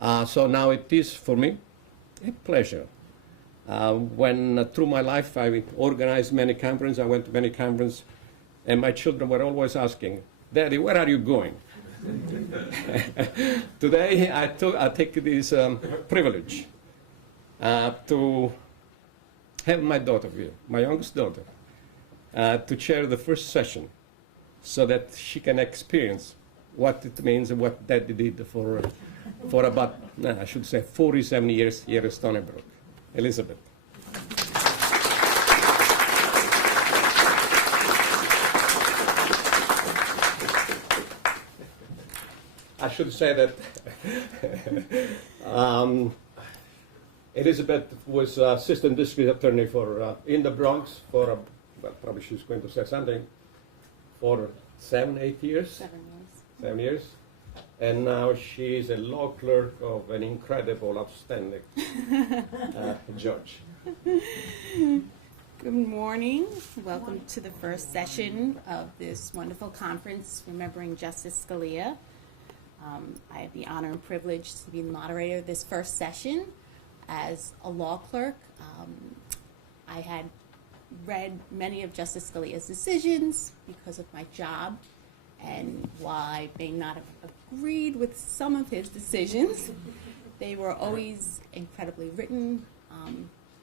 So now it is for me a pleasure. When through my life I organized many conferences, I went to many conferences, and my children were always asking, "Daddy, where are you going?" Today I take this privilege to have my daughter here, my youngest daughter, to chair the first session so that she can experience what it means and what Daddy did for about, I should say, 47 years here at Stony Brook. Elizabeth. I should say that Elizabeth was assistant district attorney for in the Bronx for, well, probably she's going to say something, for 7-8 years. 7 years. 7 years. And now she's a law clerk of an incredible, outstanding judge. Good morning. Welcome to the first session of this wonderful conference, Remembering Justice Scalia. I have the honor and privilege to be the moderator of this first session. As a law clerk, I had read many of Justice Scalia's decisions because of my job, and while I may not have agreed with some of his decisions, they were always incredibly written,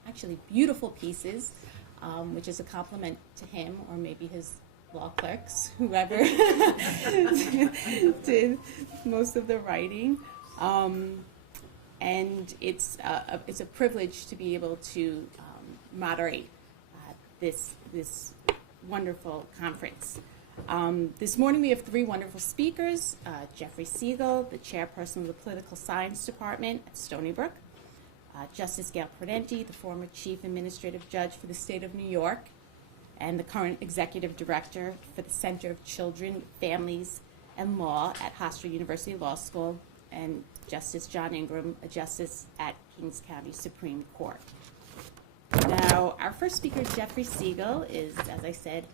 actually beautiful pieces, which is a compliment to him or maybe his law clerks, whoever did most of the writing. And it's a privilege to be able to moderate this wonderful conference. This morning we have 3 wonderful speakers: Jeffrey Segal, the chairperson of the Political Science Department at Stony Brook; Justice Gail Prudenti, the former chief administrative judge for the state of New York and the current executive director for the Center of Children, Families, and Law at Hofstra University Law School; and Justice John Ingram, a justice at Kings County Supreme Court. Now, our first speaker, Jeffrey Segal, is, as I said,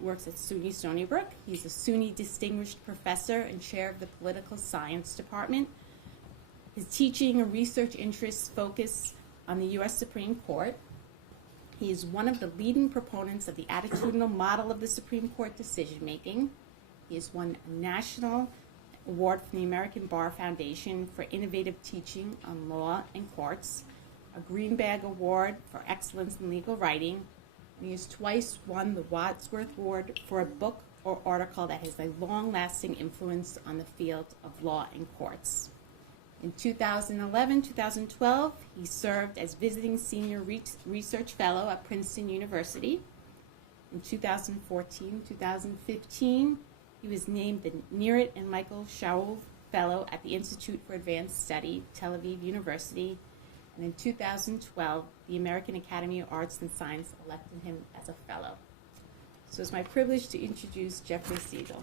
works at SUNY Stony Brook. He's a SUNY Distinguished Professor and Chair of the Political Science Department. His teaching and research interests focus on the U.S. Supreme Court. He is one of the leading proponents of the attitudinal model of the Supreme Court decision-making. He has won a national award from the American Bar Foundation for innovative teaching on law and courts, a Greenbag Award for excellence in legal writing, and he has twice won the Wadsworth Award for a book or article that has a long-lasting influence on the field of law and courts. In 2011-2012, he served as visiting senior research fellow at Princeton University. In 2014-2015, he was named the Neeraj and Michael Shaul Fellow at the Institute for Advanced Study, Tel Aviv University. And in 2012, the American Academy of Arts and Science elected him as a fellow. So it's my privilege to introduce Jeffrey Segal.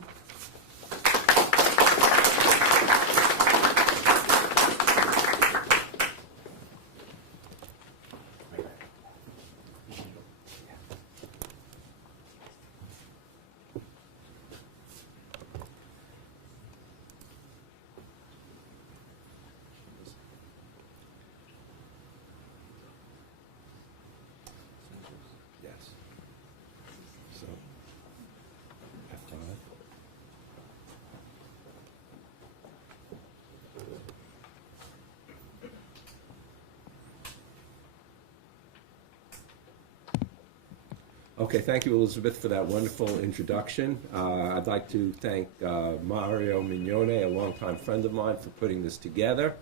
Okay, thank you, Elizabeth, for that wonderful introduction. I'd like to thank Mario Mignone, a longtime friend of mine, for putting this together.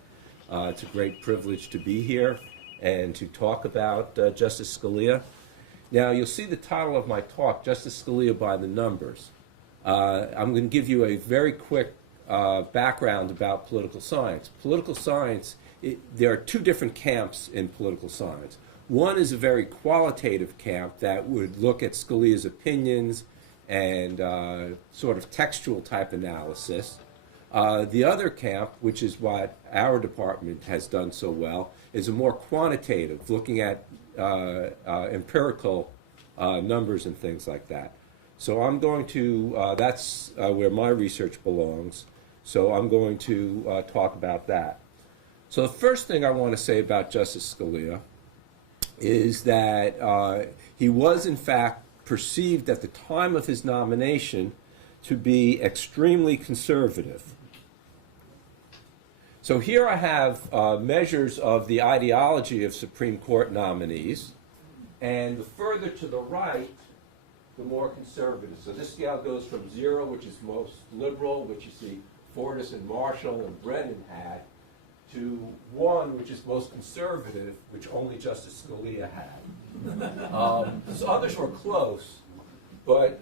It's a great privilege to be here and to talk about Justice Scalia. Now, you'll see the title of my talk, Justice Scalia by the Numbers. I'm going to give you a very quick background about political science. Political science, there are 2 different camps in political science. One is a very qualitative camp that would look at Scalia's opinions and sort of textual type analysis. The other camp, which is what our department has done so well, is a more quantitative, looking at empirical numbers and things like that. So I'm going to, that's where my research belongs, so I'm going to talk about that. So the first thing I want to say about Justice Scalia is that he was, in fact, perceived at the time of his nomination to be extremely conservative. So here I have measures of the ideology of Supreme Court nominees, and the further to the right, the more conservative. So this scale goes from 0, which is most liberal, which you see Fortas and Marshall and Brennan had, to 1, which is most conservative, which only Justice Scalia had. So others were close, but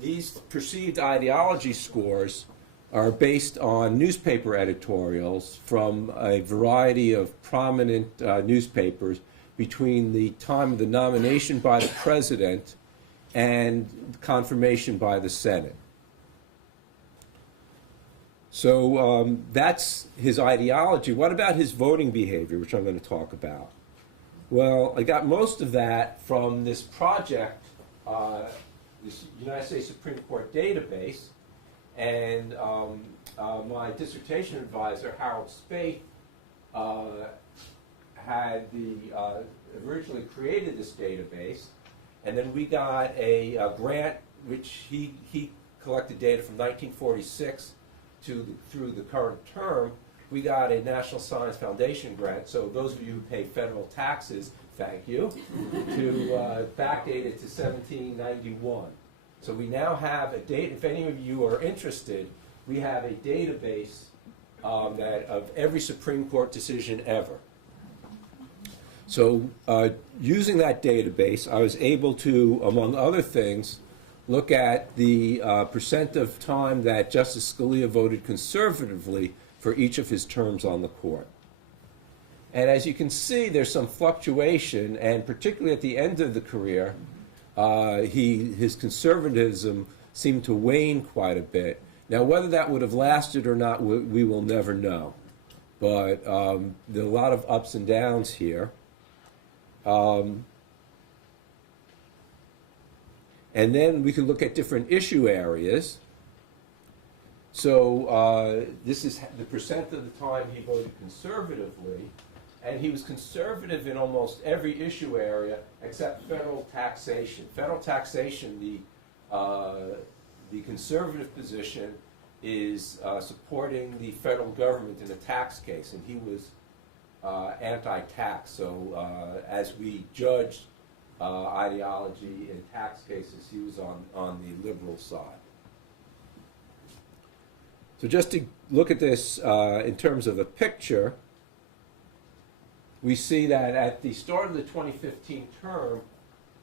these perceived ideology scores are based on newspaper editorials from a variety of prominent newspapers between the time of the nomination by the president and confirmation by the Senate. So that's his ideology. What about his voting behavior, which I'm going to talk about? Well, I got most of that from this project, this United States Supreme Court database, and my dissertation advisor, Harold Spaeth, had originally created this database, and then we got a grant which he collected data from 1946 through the current term. We got a National Science Foundation grant, so those of you who pay federal taxes, thank you, to backdate it to 1791. So we now have a date. If any of you are interested, we have a database of every Supreme Court decision ever. So using that database, I was able to, among other things, look at the percent of time that Justice Scalia voted conservatively for each of his terms on the court. And as you can see, there's some fluctuation, and particularly at the end of the career, his conservatism seemed to wane quite a bit. Now, whether that would have lasted or not, we will never know. But there are a lot of ups and downs here. And then we can look at different issue areas. So this is the percent of the time he voted conservatively. And he was conservative in almost every issue area except federal taxation. Federal taxation, the conservative position is supporting the federal government in a tax case, and he was anti-tax. So as we judged ideology in tax cases, he was on the liberal side. So just to look at this in terms of a picture, we see that at the start of the 2015 term,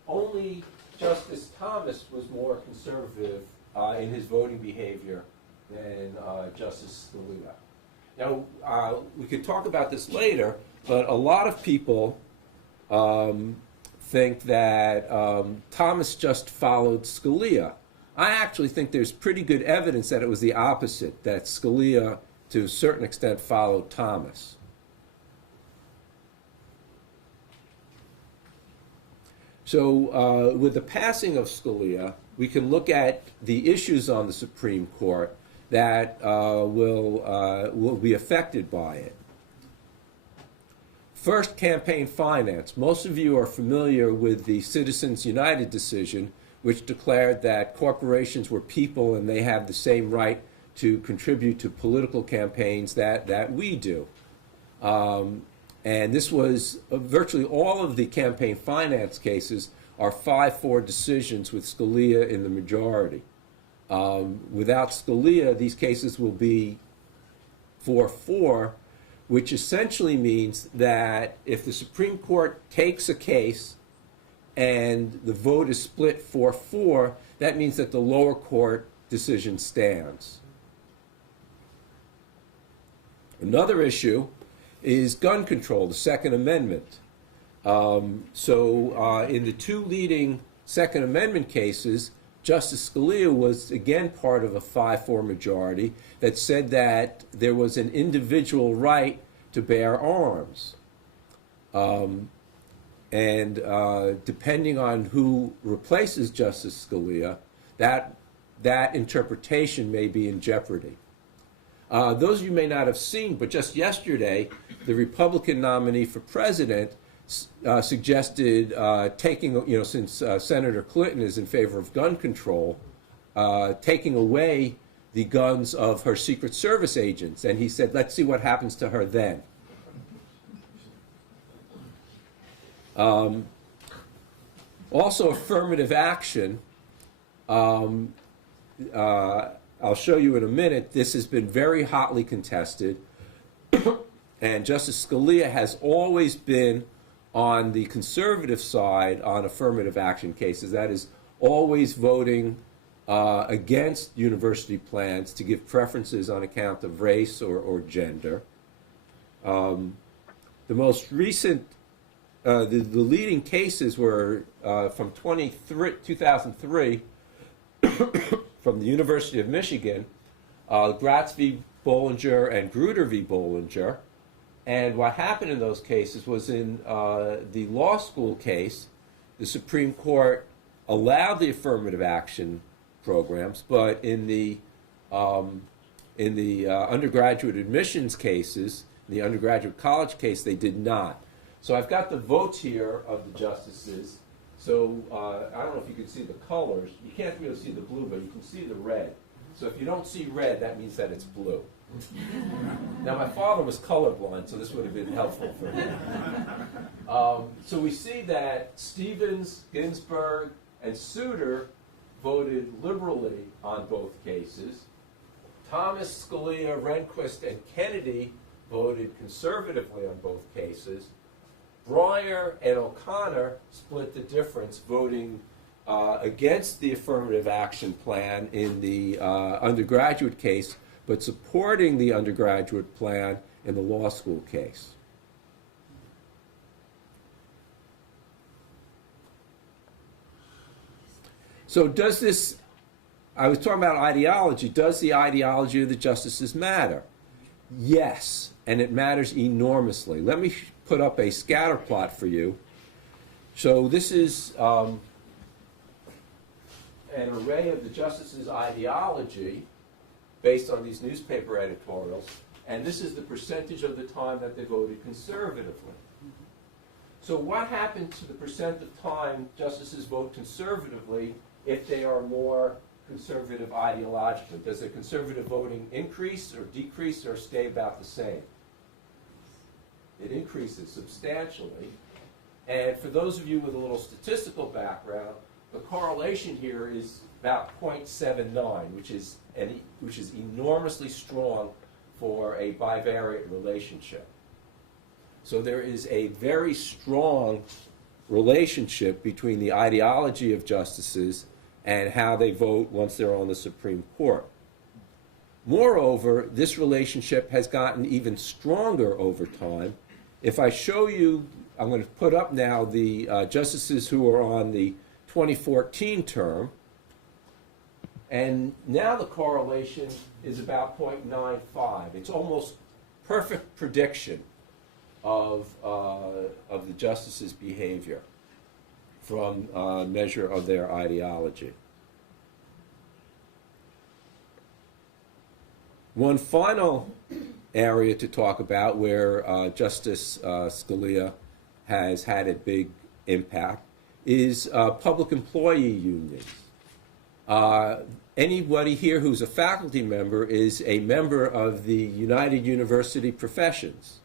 only Justice Thomas was more conservative in his voting behavior than Justice Scalia. Now, we could talk about this later, but a lot of people think that Thomas just followed Scalia. I actually think there's pretty good evidence that it was the opposite, that Scalia, to a certain extent, followed Thomas. So with the passing of Scalia, we can look at the issues on the Supreme Court that will be affected by it. First, campaign finance. Most of you are familiar with the Citizens United decision, which declared that corporations were people and they have the same right to contribute to political campaigns that we do. And this was virtually all of the campaign finance cases are 5-4 decisions with Scalia in the majority. Without Scalia, these cases will be 4-4, which essentially means that if the Supreme Court takes a case and the vote is split 4-4, that means that the lower court decision stands. Another issue is gun control, the Second Amendment. In the two leading Second Amendment cases, Justice Scalia was again part of a 5-4 majority that said that there was an individual right to bear arms. Depending on who replaces Justice Scalia, that interpretation may be in jeopardy. Those of you may not have seen, but just yesterday, the Republican nominee for president suggested taking, since Senator Clinton is in favor of gun control, taking away the guns of her Secret Service agents. And he said, let's see what happens to her then. Also, affirmative action. I'll show you in a minute. This has been very hotly contested. And Justice Scalia has always been on the conservative side on affirmative action cases. That is, always voting against university plans to give preferences on account of race or gender. The most recent, the leading cases were from 2003 from the University of Michigan, Gratz v. Bollinger and Grutter v. Bollinger. And what happened in those cases was in the law school case, the Supreme Court allowed the affirmative action programs, but in the undergraduate admissions cases, the undergraduate college case, they did not. So I've got the votes here of the justices. So I don't know if you can see the colors. You can't really see the blue, but you can see the red. So if you don't see red, that means that it's blue. Now, my father was colorblind, so this would have been helpful for him. So we see that Stevens, Ginsburg, and Souter voted liberally on both cases. Thomas, Scalia, Rehnquist, and Kennedy voted conservatively on both cases. Breyer and O'Connor split the difference, voting against the affirmative action plan in the undergraduate case, but supporting the undergraduate plan in the law school case. So does this, I was talking about ideology, does the ideology of the justices matter? Yes, and it matters enormously. Let me put up a scatter plot for you. So this is an array of the justices' ideology based on these newspaper editorials, and this is the percentage of the time that they voted conservatively. So what happened to the percent of time justices vote conservatively if they are more conservative ideologically? Does their conservative voting increase or decrease or stay about the same? It increases substantially. And for those of you with a little statistical background, the correlation here is about 0.79, which is enormously strong for a bivariate relationship. So there is a very strong relationship between the ideology of justices and how they vote once they're on the Supreme Court. Moreover, this relationship has gotten even stronger over time. If I show you, I'm going to put up now the justices who are on the 2014 term, and now the correlation is about 0.95. It's almost perfect prediction of the justices' behavior from a measure of their ideology. One final area to talk about where Justice Scalia has had a big impact is public employee unions. Anybody here who's a faculty member is a member of the United University Professions.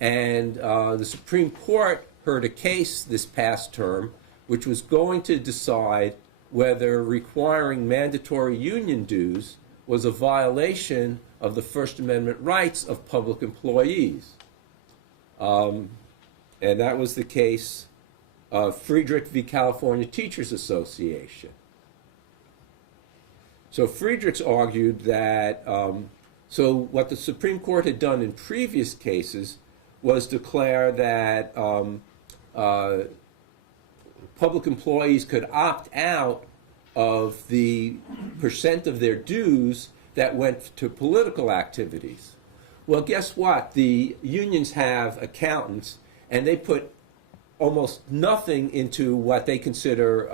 And the Supreme Court heard a case this past term which was going to decide whether requiring mandatory union dues was a violation of the First Amendment rights of public employees. And that was the case of Friedrich v. California Teachers Association. So Friedrichs argued that, so what the Supreme Court had done in previous cases was declare that public employees could opt out of the percent of their dues that went to political activities. Well, guess what? The unions have accountants, and they put almost nothing into what they consider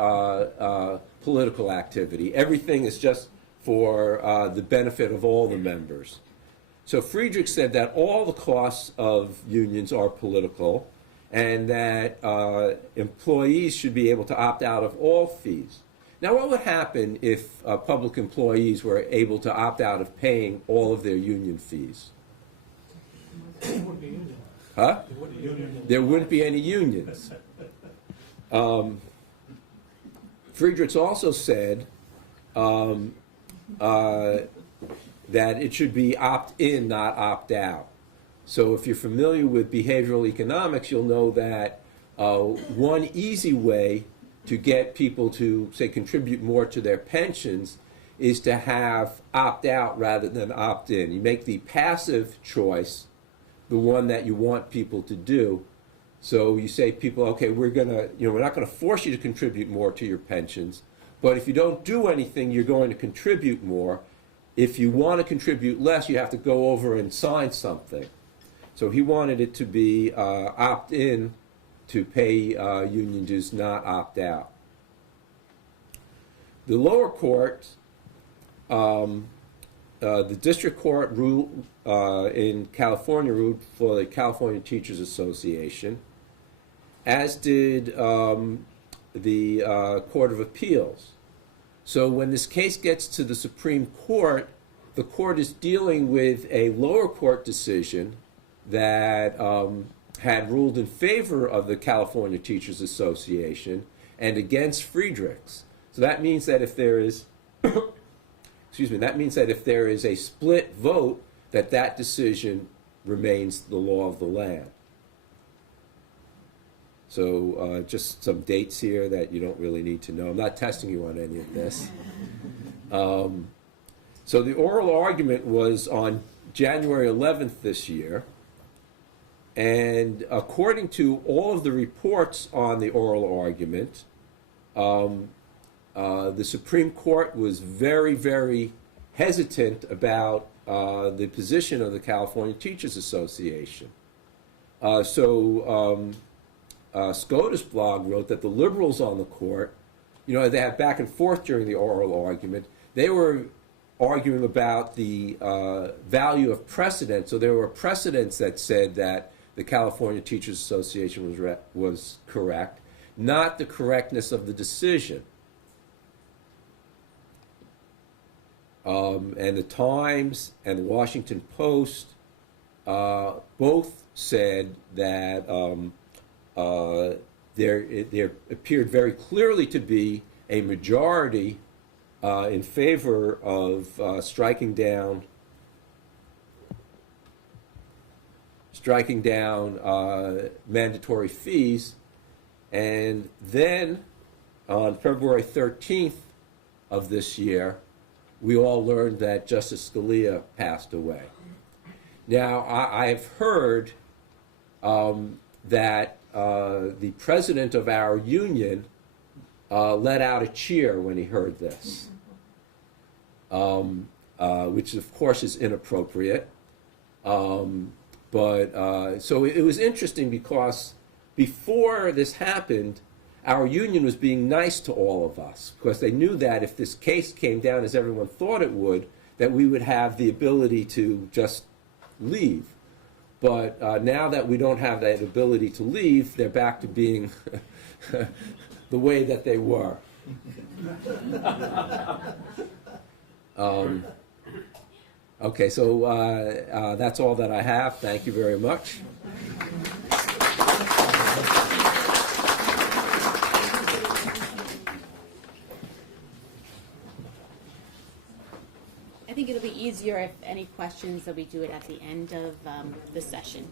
political activity. Everything is just for the benefit of all the members. So Friedrich said that all the costs of unions are political, and that employees should be able to opt out of all fees. Now, what would happen if public employees were able to opt out of paying all of their union fees? Huh? There wouldn't be any unions. Friedrich also said that it should be opt-in, not opt-out. So if you're familiar with behavioral economics, you'll know that one easy way to get people to, say, contribute more to their pensions is to have opt-out rather than opt-in. You make the passive choice the one that you want people to do. So you say people, okay, we're not gonna force you to contribute more to your pensions, but if you don't do anything, you're going to contribute more. If you want to contribute less, you have to go over and sign something. So he wanted it to be opt-in to pay union dues, not opt-out. The lower court, the district court ruled in California ruled for the California Teachers Association, as did the Court of Appeals. So when this case gets to the Supreme Court, the court is dealing with a lower court decision that had ruled in favor of the California Teachers Association and against Friedrichs. So that means that if there is, excuse me, that means that if there is a split vote, that decision remains the law of the land. So just some dates here that you don't really need to know. I'm not testing you on any of this. So the oral argument was on January 11th this year. And according to all of the reports on the oral argument, the Supreme Court was very, very hesitant about the position of the California Teachers Association. Scotus blog wrote that the liberals on the court, they had back and forth during the oral argument. They were arguing about the value of precedent. So there were precedents that said that the California Teachers Association was correct, not the correctness of the decision. And the Times and the Washington Post both said that there appeared very clearly to be a majority in favor of striking down mandatory fees. And then on February 13th of this year, we all learned that Justice Scalia passed away. Now, I have heard that the president of our union let out a cheer when he heard this, which of course is inappropriate. So it was interesting because before this happened, our union was being nice to all of us because they knew that if this case came down as everyone thought it would, that we would have the ability to just leave. But now that we don't have that ability to leave, they're back to being the way that they were. Okay, so that's all that I have. Thank you very much. I think it'll be easier if any questions that we do it at the end of the session.